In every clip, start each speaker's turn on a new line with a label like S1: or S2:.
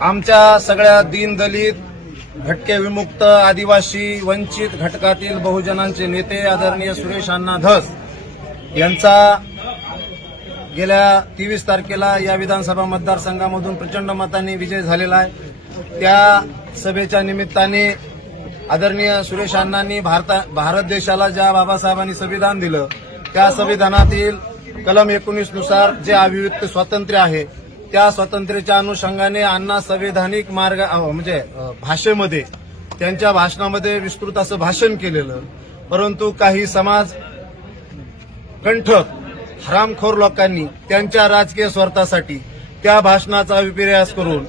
S1: आमच्या सगळ्या दीनदलित भटके विमुक्त आदिवासी वंचित घटकातील बहुजनांचे नेते आदरणीय सुरेश अण्णा धस यांचा गेल्या तेवीस तारखेला या विधानसभा मतदारसंघामधून प्रचंड मताने विजय झालेला आहे. त्या सभेच्या निमित्ताने आदरणीय सुरेश अण्णांनी भारता भारत देशाला ज्या बाबासाहेबांनी संविधान दिलं त्या संविधानातील कलम एकोणीसनुसार जे अभिव्यक्त स्वातंत्र्य आहे त्या स्वातंत्र्याच्या अनुषंगाने अण्णा संवैधानिक मार्ग म्हणजे भाषेमध्ये त्यांच्या भाषणामध्ये विस्तृत असं भाषण केलेलं. परंतु काही समाज कंठक हरामखोर लोकांनी त्यांच्या राजकीय स्वार्थासाठी त्या भाषणाचा विपर्यास करून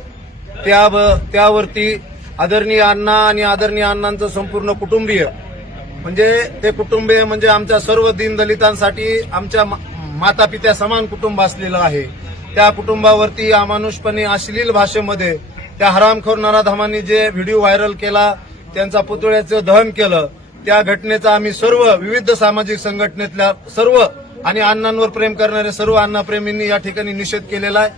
S1: त्या त्यावरती आदरणीय अण्णा आणि आदरणीय अण्णांचं संपूर्ण कुटुंबीय म्हणजे ते कुटुंबीय म्हणजे आमच्या सर्व दीनदलितांसाठी आमच्या माता पित्या समान कुटुंब असलेलं आहे. त्या कुटुंबावरती अमानुषपणे अश्लील भाषेमध्ये त्या हरामखोर नराधामांनी जे व्हिडिओ व्हायरल केला त्यांचा पुतळ्याचं दहन केलं त्या घटनेचा आम्ही सर्व विविध सामाजिक संघटनेतल्या सर्व आणि अण्णांवर प्रेम करणाऱ्या सर्व अण्णाप्रेमींनी या ठिकाणी निषेध केलेला आहे.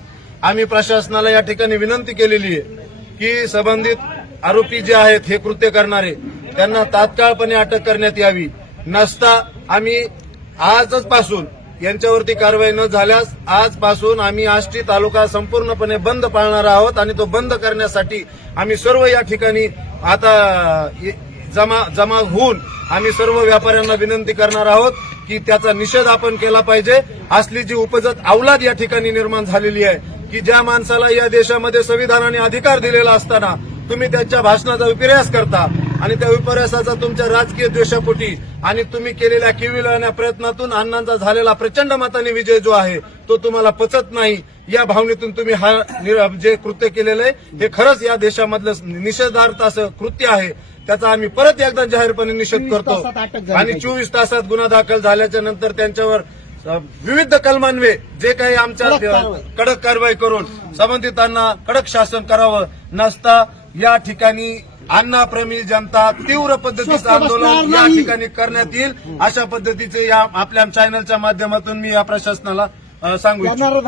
S1: आम्ही प्रशासनाला या ठिकाणी विनंती केलेली आहे की संबंधित आरोपी जे आहेत हे कृत्य करणारे त्यांना तात्काळपणे अटक करण्यात यावी. नसता आम्ही आजच पासून यांच्यावरती कारवाई न झाल्यास आजपासून आम्ही आष्टी तालुका संपूर्णपणे बंद पाळणार आहोत आणि तो बंद करण्यासाठी आम्ही सर्व या ठिकाणी आता जमा जमा होऊन आम्ही सर्व व्यापाऱ्यांना विनंती करणार आहोत की त्याचा निषेध आपण केला पाहिजे. असली जी उपजत अवलाद या ठिकाणी निर्माण झालेली आहे की ज्या माणसाला या देशामध्ये संविधानाने अधिकार दिलेला असताना तुम्ही त्यांच्या भाषणाचा विपर्यास करता आणि त्या विपर्यासाचा तुमच्या राजकीय द्वेषापोटी आणि तुम्ही केलेल्या किविलाच्या प्रयत्नातून अण्णांचा झालेला प्रचंड मताने विजय जो आहे तो तुम्हाला पचत नाही या भावनेतून तुम्ही हा जे कृत्य केलेलं आहे हे खरंच या देशामधलं निषेधार्थ असं कृत्य आहे त्याचा आम्ही परत एकदा जाहीरपणे निषेध
S2: 24
S1: करतो आणि. चोवीस तासात गुन्हा दाखल झाल्याच्यानंतर त्यांच्यावर विविध कलमान्वे जे काही आमच्या.
S2: कडक कारवाई
S1: करून संबंधितांना कडक शासन करावं नसता या ठिकाणी अण्णाप्रेमी जनता तीव्र पद्धतीचं आंदोलन या. ठिकाणी करण्यात येईल. अशा पद्धतीचे या आपल्या चॅनलच्या माध्यमातून मी या प्रशासनाला सांगू इच्छितो.